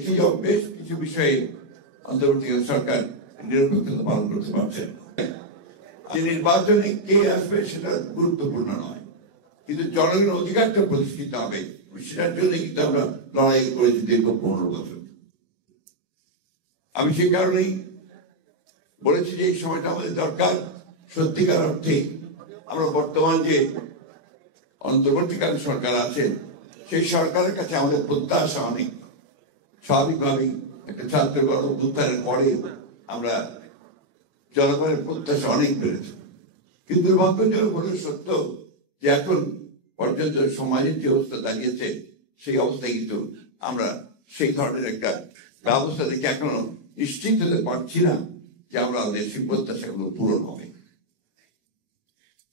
দেখি যে বেশ কিছু বিষয়ে অন্তর্বর্তীকালীন সরকার নিরপেক্ষতা পালন করতে পারছে। যে নির্বাচনে কে আসবে সেটা গুরুত্বপূর্ণ নয়, কিন্তু জনগণের অধিকারটা প্রতিষ্ঠিত হবে, সেটার জন্য কিন্তু আমরা লড়াই করেছি দীর্ঘ 15 বছর। আমি সেই কারণেই বলেছি যে এই সময়টা আমাদের দরকার। সত্যিকার অর্থে আমরা বর্তমান যে অন্তর্বর্তীকালীন সরকার আছে সেই সরকারের কাছে আমাদের প্রত্যাশা অনেক। স্বাভাবিকভাবেই একটা ছাত্র গণঅভ্যুত্থানের পরে আমরা জনগণের প্রত্যাশা অনেক বেড়েছে, কিন্তু দুর্ভাগ্যজনক হলে সত্য যে এখন পর্যন্ত সমাজের যে অবস্থা দাঁড়িয়েছে সেই অবস্থায় কিন্তু আমরা সেই ধরনের একটা ব্যবস্থা দেখে এখনো নিশ্চিত হতে পারছি না যে আমরা আমাদের সেই প্রত্যাশাগুলো পূরণ হবে।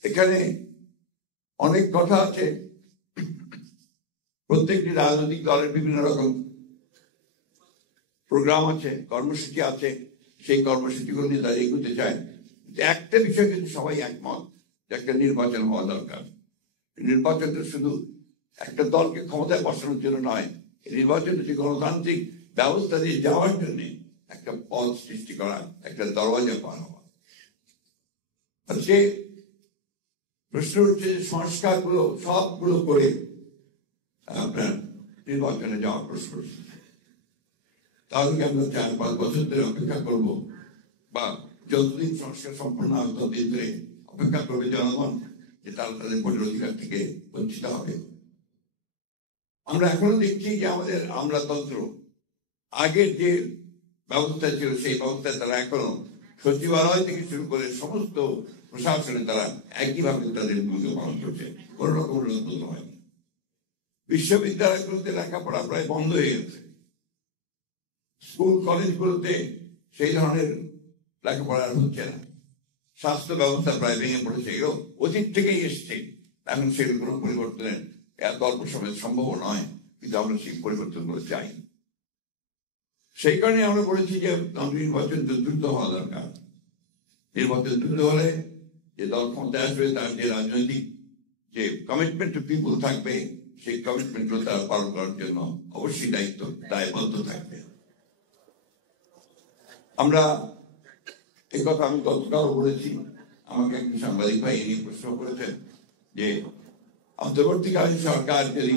এখানে অনেক কথা আছে, প্রত্যেকটি রাজনৈতিক দলের বিভিন্ন রকম প্রোগ্রাম আছে, কর্মসূচি আছে, সেই কর্মসূচিগুলো নিয়ে তারা এগোতে চায়। একটা বিষয় কিন্তু সবাই একমত যে একটা নির্বাচন হওয়া দরকার। নির্বাচনটা শুধু একটা দলকে ক্ষমতায় বসানোর জন্য নয়, নির্বাচন হচ্ছে গণতান্ত্রিক ব্যবস্থা দিয়ে যাওয়ার জন্য একটা পথ সৃষ্টি করা, একটা দরওয়াজা পার হওয়া। সে প্রশ্ন হচ্ছে যে সংস্কারগুলো সবগুলো করে আপনার নির্বাচনে যাওয়ার প্রশ্ন, তাহলে কি আমরা 4-5 বছর ধরে অপেক্ষা করবো, বা যতদিন সংস্কার সম্পন্ন হবে ততদিন ধরে অপেক্ষা করবে জনগণ যে তারা তাদের ভোটের অধিকার থেকে বঞ্চিত হবে? আমরা এখনো দেখছি যে আমাদের আমলাতন্ত্র আগের যে ব্যবস্থা ছিল সেই ব্যবস্থায় তারা এখনো সচিবালয় থেকে শুরু করে সমস্ত প্রশাসনে তারা একইভাবে তাদের ভূমিকা পালন করছে, কোন রকম উন্নত হয়নি। বিশ্ববিদ্যালয়গুলোতে লেখাপড়া প্রায় বন্ধ হয়ে গেছে, স্কুল কলেজগুলোতে সেই ধরনের লেখাপড়া হচ্ছে না, স্বাস্থ্য ব্যবস্থা প্রায় ভেঙে পড়েছে। এগুলো অতীত থেকেই এসছে, এখন সেগুলো কোনো পরিবর্তনের এত অল্প সময় সম্ভব নয়, কিন্তু আমরা সেই পরিবর্তনগুলো চাই। সেই কারণে আমরা বলেছি যে নির্বাচন দ্রুত হওয়া দরকার। নির্বাচন দ্রুত হলে যে দল ক্ষমতায় আসবে তার যে রাজনৈতিক যে কমিটমেন্ট টু পিপুল থাকবে, সেই কমিটমেন্টগুলো তারা পালন করার জন্য অবশ্যই দায়বদ্ধ থাকবে। আমরা এই কথা আমি গতকালও বলেছি, আমাকে একটি সাংবাদিক ভাই এই প্রশ্ন করেছেন যে অন্তর্বর্তীকালীন সরকার যদি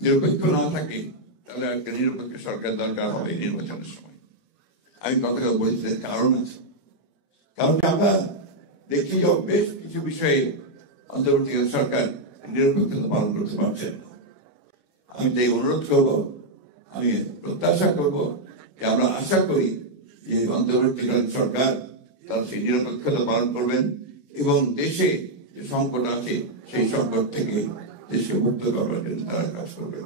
নিরপেক্ষ না থাকে তাহলে একটা নিরপেক্ষ সরকার দরকার হবে নির্বাচনের সময়। আমি গতকাল বলেছি কারণ আছে, কারণ আমরা দেখি যে বেশ কিছু বিষয়ে অন্তর্বর্তীকালীন সরকার নিরপেক্ষতা পালন করতে পারছেন। আমি তাই অনুরোধ করবো, আমি প্রত্যাশা করবো যে আমরা আশা করি যে অন্তর্বর্তীকালীন সরকার তারা সেই নিরপেক্ষতা পালন করবেন এবং দেশে যে সংকট আছে সেই সংকট থেকে দেশকে মুক্ত করবার জন্য তারা কাজ করবেন।